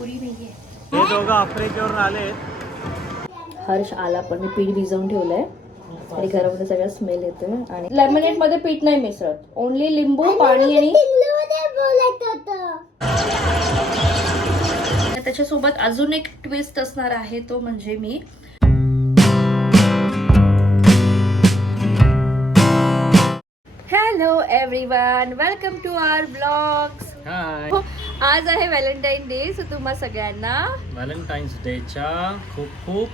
पुरी नाहीये. हे दोघं आफ्रिकेवरून आले. हर्ष आला पण मी पीठ भिजवून ठेवलंय आणि घरामध्ये सगळा स्मेल येतोय. आणि लेमनेड मध्ये पीठ नाही मिसळत, ओनली लिंबू पाणी आणि त्याच्यासोबत अजून एक ट्विस्ट असणार आहे, तो म्हणजे मी hello everyone, welcome to our blogs. Hi, आज आहे व्हॅलेंटाईन डे, सो तुम्हा सगळ्यांना व्हॅलेंटाईन्स डेच्या खूप खूप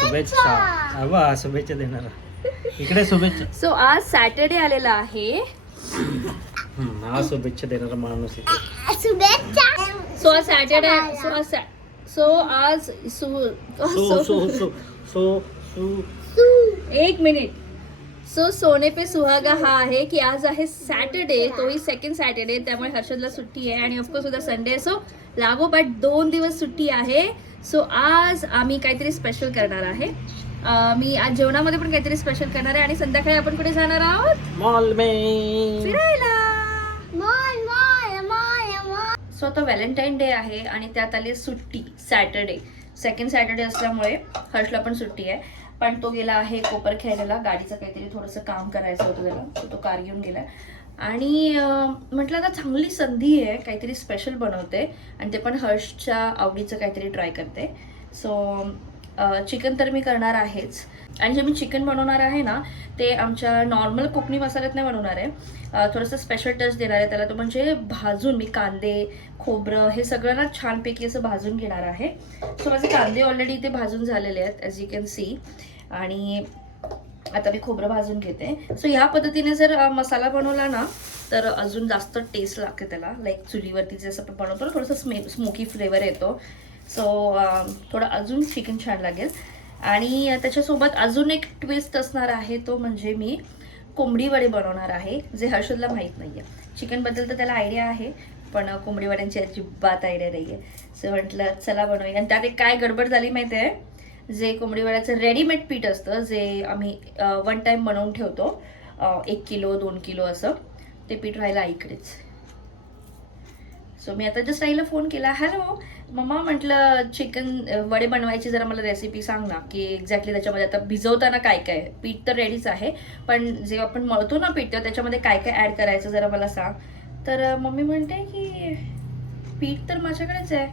शुभेच्छा. शुभेच्छा देणार इकडे शुभेच्छा. सो आज सॅटर्डे आलेला आहे. हा शुभेच्छा देणारा माणूस इथे. सो आज सॅटर्डे, सो आज एक मिनिट. सो सोने पे सुहागा हा आहे की आज आहे सॅटर्डे, तोही सेकंड सॅटर्डे, त्यामुळे हर्षदला सुट्टी आहे आणि ऑफकोर्स उद्या संडे. सो लागोपाठ 2 दिवस सुट्टी आहे. सो आज आम्ही काहीतरी स्पेशल करणार आहे. मी आज जेवणामध्ये पण काहीतरी स्पेशल करणार आहे आणि संध्याकाळी आपण कुठे जाणार आहोत? मॉल में फिरायला. सो आता व्हॅलेंटाईन डे आहे आणि त्यात आली सुट्टी सॅटर्डे, सेकंड सॅटर्डे असल्यामुळे हर्षला पण सुट्टी आहे. पण तो गेला आहे कोपर खेळायला, गाडीचं काहीतरी थोडंसं काम करायचं होतं त्याला, तो कार घेऊन गेला. आणि म्हटलं आता चांगली संधी आहे, काहीतरी स्पेशल बनवते आणि ते पण हर्षच्या आवडीचं काहीतरी ट्राय करते. सो चिकन तर मी करणार आहेच. आणि जे मी चिकन बनवणार आहे ना, ते आमच्या नॉर्मल कोकणी मसाल्यात नाही बनवणार आहे. थोडंसं स्पेशल टच देणार आहे त्याला. तो म्हणजे भाजून, मी कांदे खोबरं हे सगळं ना छानपैकी असं भाजून घेणार आहे. सो माझे कांदे ऑलरेडी इथे भाजून झालेले आहेत ॲज यू कॅन सी. आणि आता मी खोबरं भाजून घेते. सो ह्या पद्धतीने जर मसाला बनवला ना तर अजून जास्त टेस्ट लागते त्याला. लाईक चुलीवरती जसं आपण बनवतो ना, थोडंसं स्मोकी फ्लेवर येतो. सो थोडं अजून चिकन छान लागेल. आणि त्याच्यासोबत अजून एक ट्विस्ट असणार आहे, तो म्हणजे मी कोंबडी वडे बनवणार आहे, जे हर्षदला माहीत नाही आहे. चिकनबद्दल तर त्याला आयडिया आहे, पण कोंबडी वड्यांची अजिबात आयडिया नाही आहे. सो म्हटलं चला बनवूया. आणि त्यात एक काय गडबड झाली माहिती आहे, जे कोंबडी वड्याचं रेडीमेड पीठ असतं, जे आम्ही 1 टाइम बनवून ठेवतो, 1 किलो 2 किलो असं, ते पीठ राहिलं आईकडेच. सो मी आता जस्ट आईला फोन केला, हॅलो मम्मा, म्हटलं चिकन वडे बनवायची जरा मला रेसिपी सांग ना, की एक्झॅक्टली त्याच्यामध्ये आता भिजवताना काय काय, पीठ तर रेडीच आहे पण जेव्हा आपण मळतो ना पीठ, तर त्याच्यामध्ये काय काय ॲड करायचं जरा मला सांग. तर मम्मी म्हणते की पीठ तर माझ्याकडेच आहे,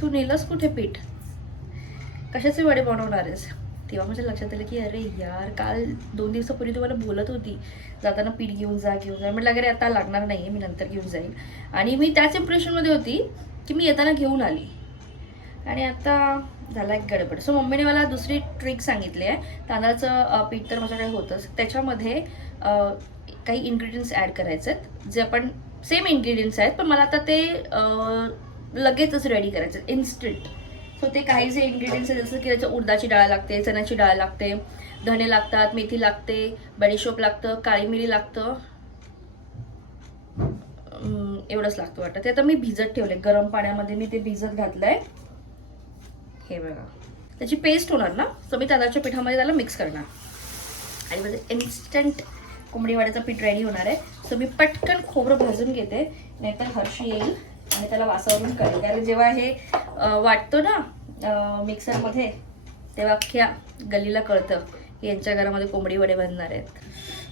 तू नेलंस कुठे पीठ, कशाचे वडे बनवणार आहेस? तेव्हा माझ्या लक्षात आलं की अरे यार, काल 2 दिवसापूर्वी तुम्हाला बोलत होती जाताना पीठ घेऊन जा. म्हटलं अरे आता लागणार नाही, मी नंतर घेऊन जाईल. आणि मी त्याच इम्प्रेशनमध्ये होती की मी येताना घेऊन आली आणि आता झाला एक गडबड. सो मम्मीने मला दुसरी ट्रिक सांगितली आहे. तांदळाचं पीठ तर माझ्याकडे होतंच, त्याच्यामध्ये काही इन्ग्रेडियंट्स ॲड करायचे आहेत, जे आपण सेम इन्ग्रेडियंट्स आहेत पण मला आता ते लगेचच रेडी करायचे आहेत, इन्स्टंट. सो ते काही जे इन्ग्रेडियंट्स आहेत, जसं की त्याचं उडदाची डाळ लागते, चण्याची डाळ लागते, धणे लागतात, मेथी लागते, बडीशोप लागतं, काळी मिरी लागतं, एवढंच लागतं वाटतं. ते आता मी भिजत ठेवले गरम पाण्यामध्ये, मी ते भिजत घातलंय. हे बघा, त्याची पेस्ट होणार ना, सो मी तांदळाच्या पिठामध्ये त्याला मिक्स करणार आणि म्हणजे इन्स्टंट कोंबडी वड्याचं पीठ रेडी होणार आहे. सो मी पटकन खोबरं भाजून घेते, नाहीतर हर्ष येईल आणि त्याला वासावरून कळेल. कारण जेव्हा हे वाटतो ना मिक्सरमध्ये, तेव्हा अख्ख्या गल्लीला कळतं की यांच्या घरामध्ये कोंबडी वडे बनणार आहेत.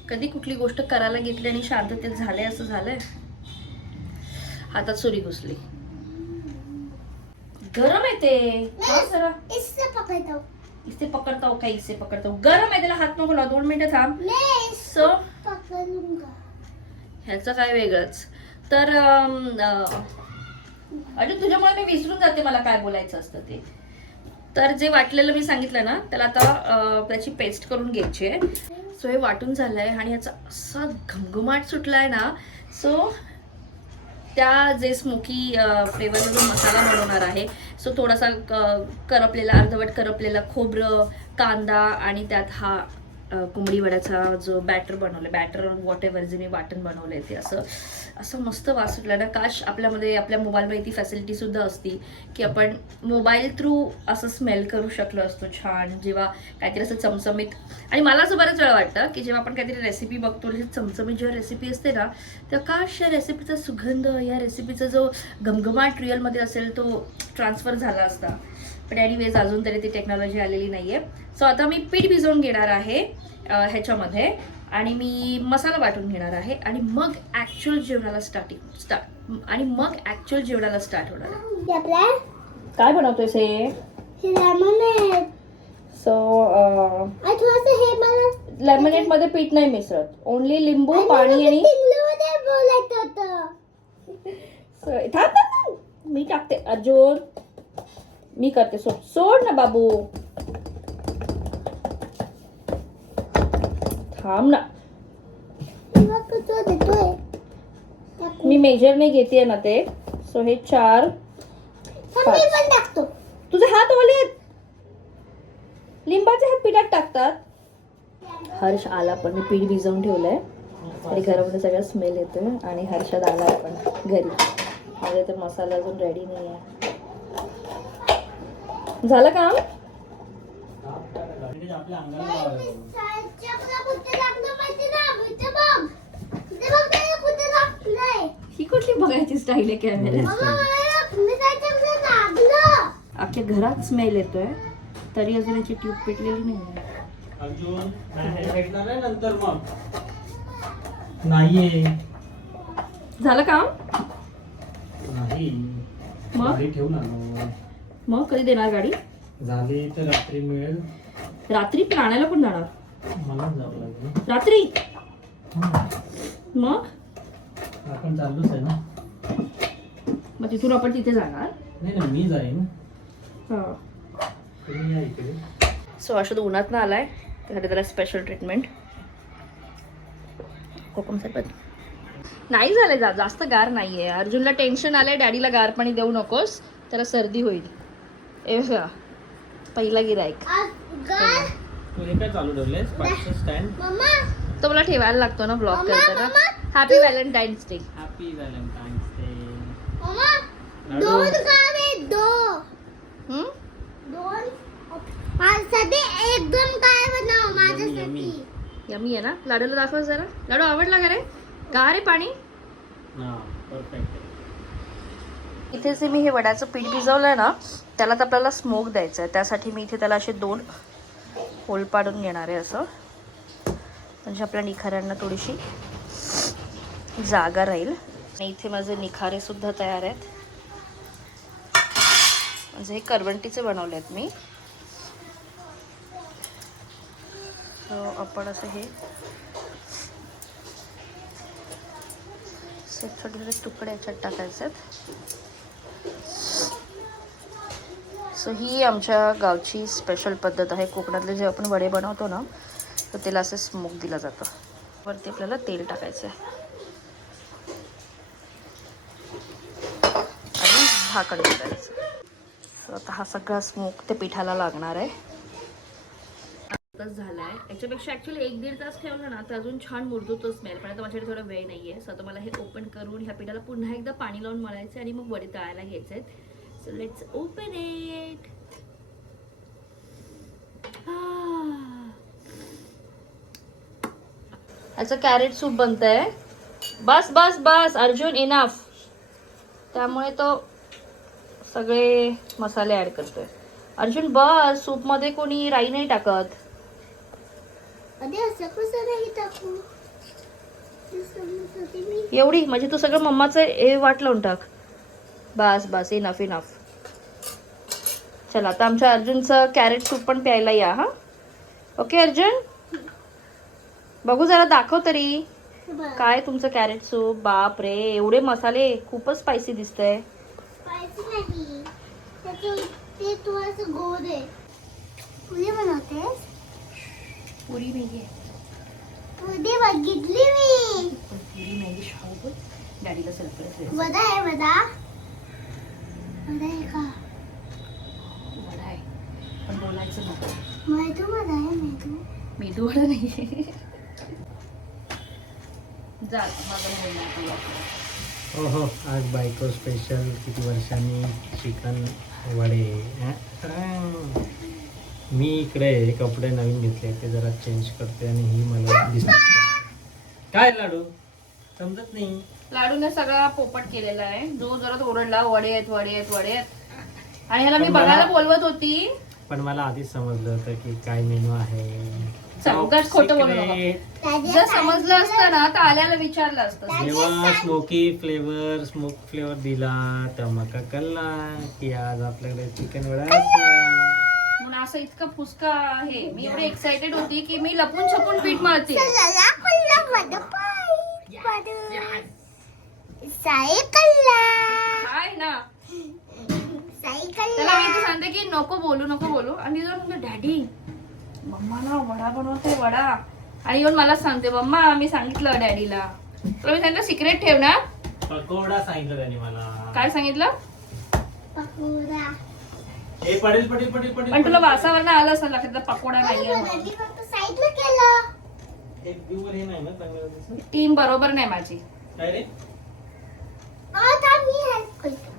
कधी कुठली गोष्ट करायला घेतली आणि शांततेत झाले असं झालंय. हातात सुरी घुसली, गरम आहे ते. जरा इसे पकडता हो, काही इसे पकडता हो, गरम आहे त्याला, हात नको लाव, 2 मिनिटं थांब. सो ह्याचं काय वेगळंच. तर अरे तुझ्यामुळे मी विसरून जाते मला काय बोलायचं असतं ते. तर जे वाटलेलं मी सांगितलं ना, त्याला आता त्याची पेस्ट करून घ्यायची आहे. सो हे वाटून झालंय आणि ह्याचा असा घमघमाट सुटलाय ना. सो त्या जे स्मोकी फ्लेवरचा जो मसाला बनवणार आहे, सो थोडासा करपलेला, अर्धवट करपलेला खोबरं, कांदा आणि त्यात हा कोंबडी वड्याचा जो बॅटर बनवलं, बॅटर वॉट एव्हर जे मी वाटण बनवलंय ते असं असं मस्त वास सुटला ना. काश आपल्यामध्ये आपल्या मोबाईलमध्ये ती फॅसिलिटी सुद्धा असती की आपण मोबाईल थ्रू असं स्मेल करू शकलो असतो छान, जेव्हा काहीतरी असं चमचमीत. आणि मला असं बरंच वेळा वाटतं की जेव्हा आपण काहीतरी रेसिपी बघतो, चमचमीत जेव्हा रेसिपी असते ना, तेव्हा काश या रेसिपीचा सुगंध, या रेसिपीचा जो घमघमाट रिअलमध्ये असेल तो ट्रान्सफर झाला असता. पण एनिवेज अजून तरी ती टेक्नॉलॉजी आलेली नाहीये. सो आता मी पीठ भिजवून घेणार आहे ह्याच्यामध्ये, आणि मी मसाला वाटून घेणार आहे, आणि मग ऍक्च्युअल जेवणाला स्टार्ट होणार आहे. काय बनवतोयस हे? सो लेमनेड मध्ये पीठ नाही मिसळत, ओनली लिंबू, पाणी आणि थांब मी टाकते. अर्जुन मी करते. सोड ना बाबू, थांब ना. मी मेजर नाही घेते ना ते. सो हे 4 तुझे हात ओले आहेत. लिंबाचे हात पिठात टाकतात. हर्ष आला पण मी पीठ भिजवून ठेवलंय तरी घरामध्ये सगळा स्मेल येतोय, आणि हर्षद आला पण घरी. माझ्या तर मसाला अजून रेडी नाही आहे. झालं काम? ही कुठली बघायची स्टाईल आहे कॅमेऱ्यात? अख्ख्या घरात स्मेल येतोय तरी अजून याची ट्यूब पेटलेली नाही. अर्जुन भेटणार आहे नंतर मग. नाहीये. झालं काम? नाही. मग गाडी ठेवू ना. मग कधी देणार गाडी? झाली तर रात्री मिळेल. रात्री पण आणायला पण जाणार? मला जावं लागेल रात्री. मग आपण चाललोच आहे ना. मग तिथून आपण तिथे जाणार? नाही ना, मी जाईन. हा. तुम्ही या इकडे. सो अशा उन्हात ना आलाय, त्यासाठी त्याला स्पेशल ट्रीटमेंट. कोकम सरबत नाही झालंय, जास्त गार नाहीये. अर्जुनला टेन्शन आलंय, डॅडीला गार पाणी देऊ नकोस, त्याला सर्दी होईल. पहिला गिराईक. तू हे काय चालू ठेवलेस? पाचचं स्टँड. तो मला ठेवायला लागतो ना ब्लॉग करताना. Happy valentine's day. Happy valentine's day. Yummy आहे ना. लाडूला दाखव जरा. लाडू आवडला का रे? का रे पाणी? परफेक्ट. इथे जे मी हे वड्याचं पीठ भिजवलंय ना, त्याला तर आपल्याला स्मोक द्यायचं आहे. त्यासाठी मी इथे त्याला असे 2 होल पाडून घेणार आहे, असं म्हणजे आपल्या निखाऱ्यांना थोडीशी जागा राहील. आणि इथे माझे निखारे सुद्धा तयार आहेत. म्हणजे हे करवंटीचे बनवले आहेत मी. आपण असं हे छोटे छोटे तुकडे याच्यात टाकायचे आहेत. सो ही आमच्या गावची स्पेशल पद्धत आहे. कोकणातले जे आपण वडे बनवतो ना, तर त्याला असं स्मोक दिलं जातं. वरती आपल्याला तेल टाकायचं आहे आणि झाकण टाकायचं. सो आता हा सगळा स्मोक त्या पिठाला लागणार आहे. झालाय. याच्यापेक्षा ऍक्च्युअली 1-1.5 तास ठेवलं ना तर अजून छान मुरतो तो स्मेल. पण आता माझ्याकडे थोडा वेळ नाहीये. सो आता मला हे ओपन करून ह्या पिठाला पुन्हा एकदा पाणी लावून मळायचं आणि मग वडे तळायला घ्यायचे. So let's open it. याचं कॅरेट सूप बनतंय. बस बस बस अर्जुन, इनफ. त्यामुळे तो सगळे मसाले ऍड करतोय. अर्जुन बस, सूप मध्ये कोणी राई नाही टाकत. एवढी म्हणजे तू सगळं मम्माचं हे वाट लावून टाक. बस बस, इनफ इनफ. चला आता आमच्या अर्जुनचं कॅरेट सूप पण प्यायला या. हा ओके अर्जुन, बघू जरा दाखव तरी काय तुमचं कॅरेट सूप. बाप रे, एवढे मसाले, खूपच स्पायसी दिसतंय. पुरी बनवतेस? पुरी नाहीये, पुरी बघितली मी. पुरी नाही, शाहू डॅडीला सरप्राईज. वडा आहे, वडा आहे का? वडा आहे पण बोलायचं नको. मैदू वडा आहे, मैदू. मेदू वडा नाही. जा माझं बोलणं तुला. हो हो, आज बायको स्पेशल किती वर्षांनी चिकन वडे. मी इकडे कपडे नवीन घेतले ते जरा चेंज करते आणि ही मला दिसते. काय लाडू समजत नाही. लाडूने सगळा पोपट केलेला आहे. जो जरा ओरडला वडे आहेत वडे आहेत वडे आहेत आणि ह्याला मी पण मला- बघायला बोलवत होती. पण मला आधीच समजलं होतं की काय मेनू आहे. उगाच खोटं बोलू नको. Secret. जर समजलं असतं ना तर आल्याला विचारलं असतं. जेव्हा स्मोक फ्लेवर दिला तर मका कळला की आज आपल्याकडे चिकन वडा म्हणून असं इतकं फुसका आहे. मी एवढी एक्साइटेड होती की मी लपून छपून पीठ मळते. काय ना त्याला मी इथे सांगते की नको बोलू आणि जर म्हणतो डॅडी मम्मा ना वडा बनवते वडा आणि येऊन मला सांगते मम्मा मी सांगितलं डॅडीला. तुला मी सांगितलं सिक्रेट ठेव ना. पकोडा सांगितलं त्यांनी मला. काय सांगितलं हे पडेल पडेल पडेल पडेल. पण तुला वासावरनं आलं असं लक्षात पकोडा नाहीये म्हणून. एक व्ह्यूवर हे नाही ना चांगलं दिसत. टीम बरोबर नाही माझी. काय रे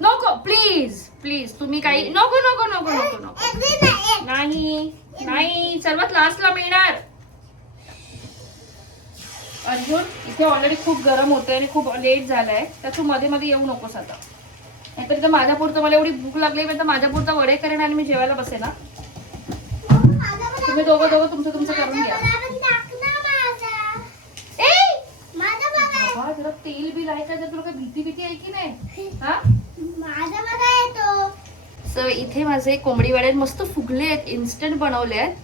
नको प्लीज प्लीज तुम्ही काही नको नको नको नको नको नाही नाही सर्वात लास्टला मिळणार. अर्जुन इथे ऑलरेडी खूप गरम होतंय आणि खूप लेट झालाय तर तू मध्ये मध्ये येऊ नकोस आता. नाहीतर तर माझ्या पुरतं मला एवढी भूक लागली मी तर माझ्या पुरता वडे करेन आणि मी जेवायला बसेन ना. तुम्ही दोघं तुमचं करून घ्या. बाबा, जरा तेल बिल आहे का? जर तुला काही भीती आहे की नाही हा. सो इथे माझे कोंबडी वडे मस्त फुगले आहेत. इन्स्टंट बनवले आहेत.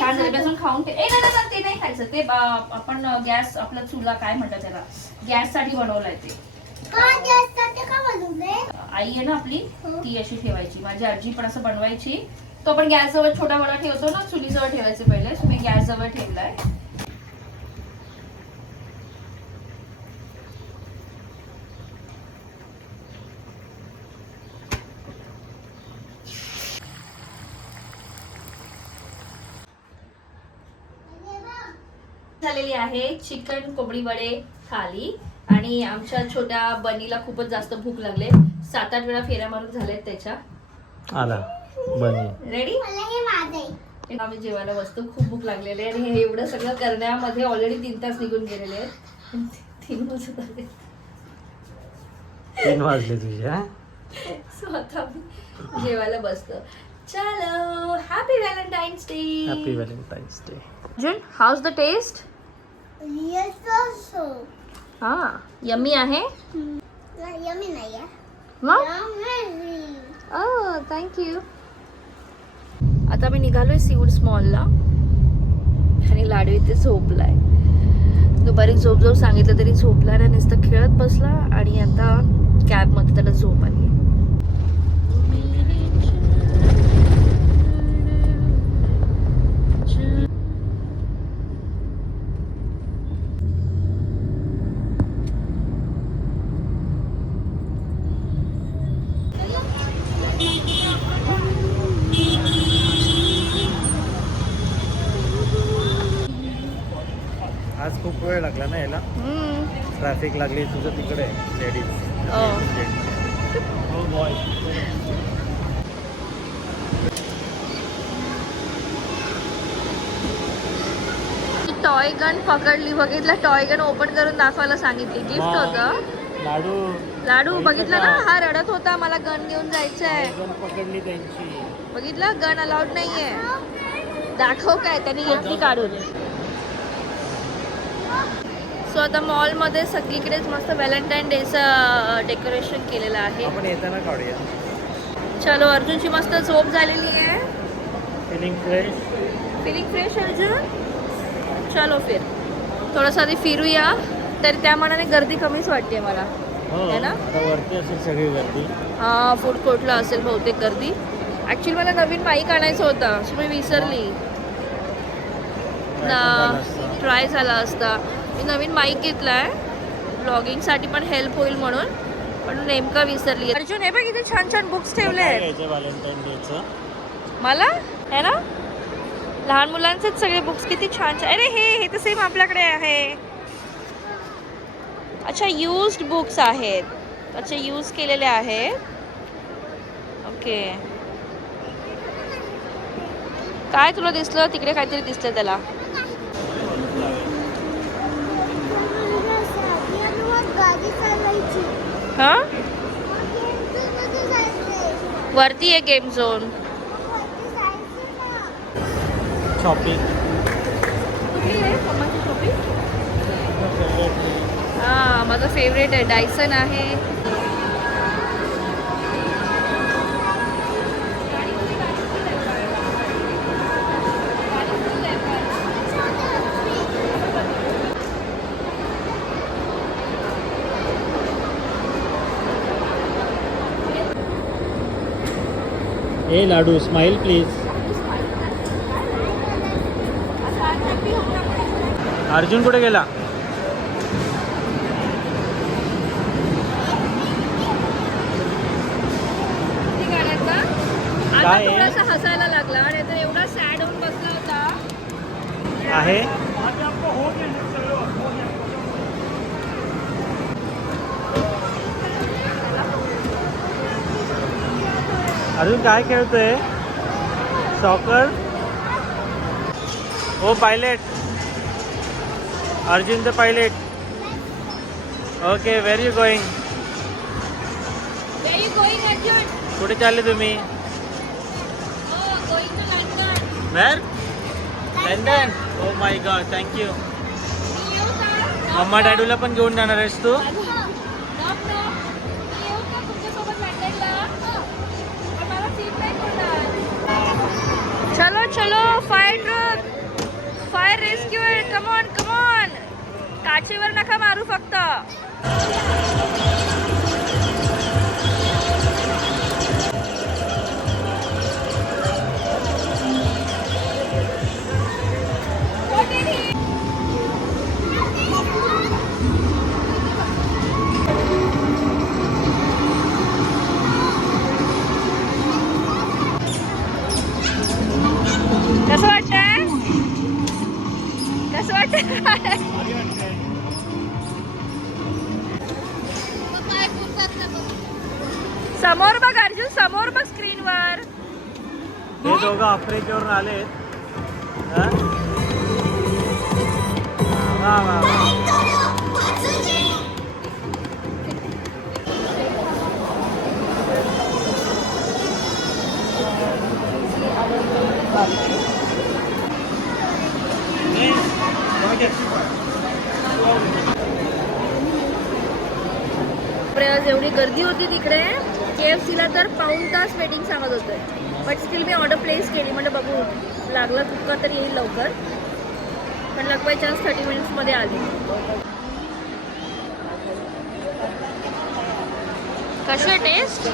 छान झाले. अजून खाऊन ते नाही खायचं. ते आपण गॅस आपला चुला काय म्हणतात त्याला गॅस साठी बनवलाय ते. आई आहे ना आपली ती अशी ठेवायची. माझी आजी पण असं बनवायची. तो आपण गॅस जवळ छोटा वडा ठेवतो ना चुलीजवळ ठेवायचे पहिले. मी गॅस जवळ ठेवलाय. झालेली आहे चिकन कोंबडी वडे थाली आणि आमच्या छोट्या बनीला खूपच जास्त भूक लागले. 7-8 वेळा फेऱ्या मारून झाल्यात त्याच्या. आला बनी रेडी आम्ही जेवायला बसतो. खूप भूक लागलेली आहे आणि हे एवढं सगळं करण्यामध्ये ऑलरेडी 3 तास निघून गेलेले आहेत. 3 वाजत आले. 3 वाजले तुझ्या. सो आता आम्ही जेवायला बसतो. चलो happy valentine's day. Happy valentine's day. Arjun how's the taste. हा यम्मी आहे. थँक्यू. आता मी निघालोय सीवूड्स मॉलला आणि लाडू इथे झोपलाय. दुपारी झोप सांगितलं तरी झोपला नाही. नुसतं खेळत बसला आणि आता कॅबमध्ये त्याला झोप आली. आज खूप वेळ लागला ना याला. ट्रॅफिक लागली तुझं तिकडे लेडीज. हो बॉय. टॉय गन पकडली. बघितलं टॉय गन ओपन करून दाखवायला सांगितली. गिफ्ट होतं. लाडू लाडू बघितलं ना हा रडत होता मला गन घेऊन जायचंय. गन पकडली त्यांची. बघितलं गन अलाउड नाहीये. दाखव काय त्यांनी घेतली काढून. सो आता मॉलमध्ये सगळीकडेच मस्त व्हॅलेंटाईन डेचं डेकोरेशन केलेलं आहे. आपण येताना काढूया. चलो अर्जुनची मस्त झोप झालेली आहे. Feeling fresh. Feeling fresh Arjun. चलो फिर थोडंसं आधी फिरूया. तर त्या मनाने गर्दी कमीच वाटते मला है ना. आता वरती असेल सगळी गर्दी. हा फूड कोर्टला असेल बहुतेक गर्दी. ॲक्च्युली मला नवीन माईक आणायचं होता सो मी विसरली ना. ट्राय झाला असता. मी नवीन माईक घेतला आहे ब्लॉगिंगसाठी पण हेल्प होईल म्हणून पण नेमका विसरली. अर्जुन हे बघ इथे छान छान बुक्स ठेवले आहेत व्हॅलेंटाईन डेचं. मला है ना. लहान मुलांचेच सगळे बुक्स किती छान छान. अरे हे तर सेम आपल्याकडे आहे. अच्छा युज्ड बुक्स आहेत. अच्छा यूज केलेले आहेत. ओके. काय तुला दिसलं तिकडे? काहीतरी दिसलं त्याला. गाडी चालवायची. हा मध्ये जायचंय. वरती आहे गेम झोन. वरती जायचं ना. शॉपिंग. कुठली आहे मम्माची शॉपिंग? हा माझं फेवरेट आहे. डायसन आहे. ए लाडू स्माइल प्लीज. अर्जुन कुठे गेला? आता काय आहे? थोडासा हसायला लागला आणि आता एवढा सॅड होऊन बसला होता. आहे अजून काय खेळतोय? सॉकर. हो pilot. Arjun the pilot. Okay where you going? Where you going, Arjun? कुठे चालले तुम्ही? Oh, going to London. Where? London. Oh my god thank you. Mamma डॅडूला पण घेऊन जाणार आहेस तू? चलो चलो fire truck. Fire rescue. Come on come on. काचेवर नका मारू फक्त. कसं वाटतंय? कसं वाटतंय? समोर बघ अर्जुन, समोर बघ स्क्रीनवर. हे दोघं आफ्रिकेवरून आलेत. हा? वा वा वा. आज एवढी गर्दी होती तिकडे. KFCला तर पाऊण तास वेटिंग सांगत होते. But still me order place केली. म्हणजे बघू लागला कुठका तर येईल लवकर. पण लक बाय चान्स 30 मिनिट्समध्ये आली. कशी आहे टेस्ट?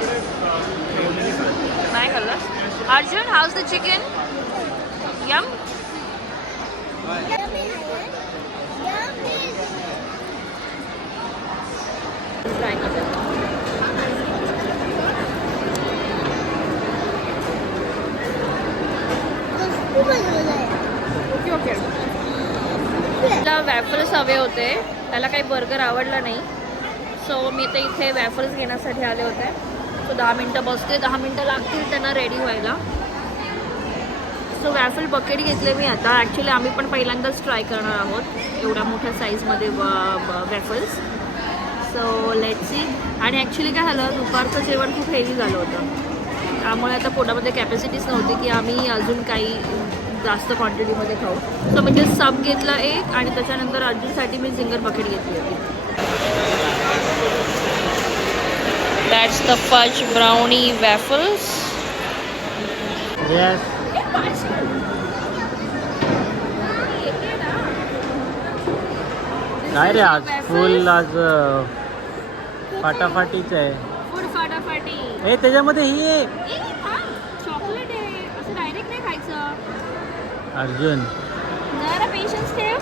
नाही खाल्लं. Arjun how's the chicken? Yum. Try करते. Okay okay. मला वॅफल्स हवे होते. त्याला काही बर्गर आवडला नाही. सो मी तर इथे वॅफल्स घेण्यासाठी आले होते. सो 10 मिनटं बसते. 10 मिनटं लागतील त्यांना रेडी व्हायला. सो वॅफल बकेट घेतले मी आता. ॲक्च्युली आम्ही पण पहिल्यांदाच ट्राय करणार आहोत एवढ्या मोठ्या साईजमध्ये वॅफल्स. So let's see. आणि ॲक्च्युली काय झालं, दुपारचं जेवण खूप हेवी झालं होतं. त्यामुळे आता पोटामध्ये कॅपॅसिटीच नव्हती की आम्ही अजून काही जास्त क्वांटिटीमध्ये खाऊ. सो म्हणजे सब घेतला एक आणि त्याच्यानंतर अर्जुनसाठी मी झिंगर बकेट घेतली होती. That's the fudge brownie waffles. Yes. काय रे आज फुल आज फाटाफाटीच आहे. फूड फाटाफाटी. हे त्याच्यामध्ये ही आहे चॉकलेट आहे. असं डायरेक्ट नाही खायचं. अर्जुन. जरा पेशन्स ठेव.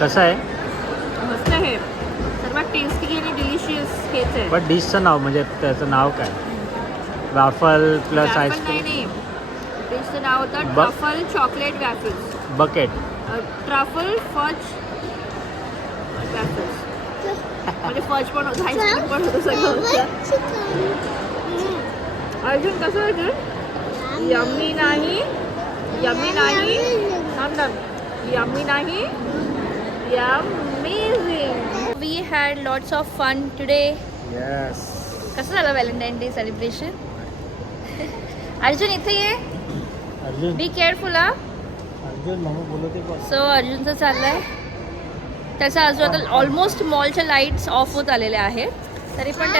कसं आहे? मस्त आहे. सर्वात टेस्टी आणि डिलिशियस हेच आहे. पण डिशचं नाव म्हणजे त्याचं नाव काय? वाफल प्लस Waffle आईस्क्रीम नाही त्याचं नाव होतं ब- truffle chocolate waffles. Bucket. Truffle fudge waffles म्हणजे फज पण होतं आईस्क्रीम पण होतं सगळं होतं. अर्जुन कसं अर्जुन यम्मी नाही यम्मी नाही थांब यम्मी नाही amazing. We had lots of fun today. Yes. कसं झालं व्हॅलेंटाईन डे सेलिब्रेशन? अर्जुन इथे ये. अर्जुन बी केअरफुल हा. अर्जुन मामा बोलवते बस. सो अर्जुनचं चाललंय त्याचं अजून आता ऑलमोस्ट मॉलच्या लाईट्स ऑफ होत आलेल्या आहेत तरी पण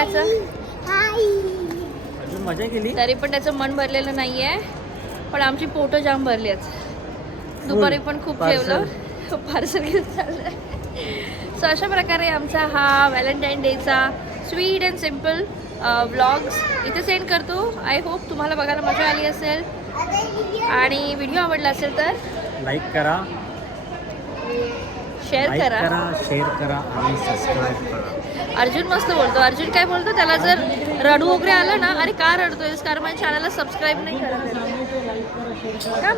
अर्जुन मजा केली. त्याचं मन भरलेलं नाही आहे. पण आमची पोटं जाम भरली आहेत. दुपारी पण खूप जेवलं. पार्सल घेऊन चाललं. सो अशा प्रकारे आमचा हा व्हॅलेंटाईन डेचा स्वीट अँड सिम्पल व्लॉग्स इथे सेंड करतो. आय होप तुम्हाला बघायला मजा आली असेल आणि व्हिडिओ आवडला असेल तर लाईक करा, शेअर लाईक करा. करा, शेअर करा आणि सबस्क्राईब करा. अर्जुन मस्त बोलतो. अर्जुन काय बोलतो त्याला जर रडू वगैरे आलं ना अरे का रडतोयस कारण माझ्या चॅनलला सबस्क्राईब नाही करत.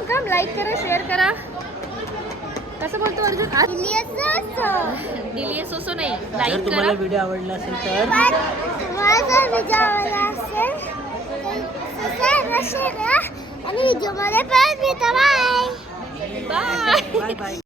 काम लाईक करा शेअर करा. कसं बोलतो अर्जुन? डिलियस असो नाही जर लाईक तुम्हाला करा. व्हिडिओ आवडला असेल तर आणि व्हिडिओ मध्ये पण भेटा. बाय. बाय. Bye bye.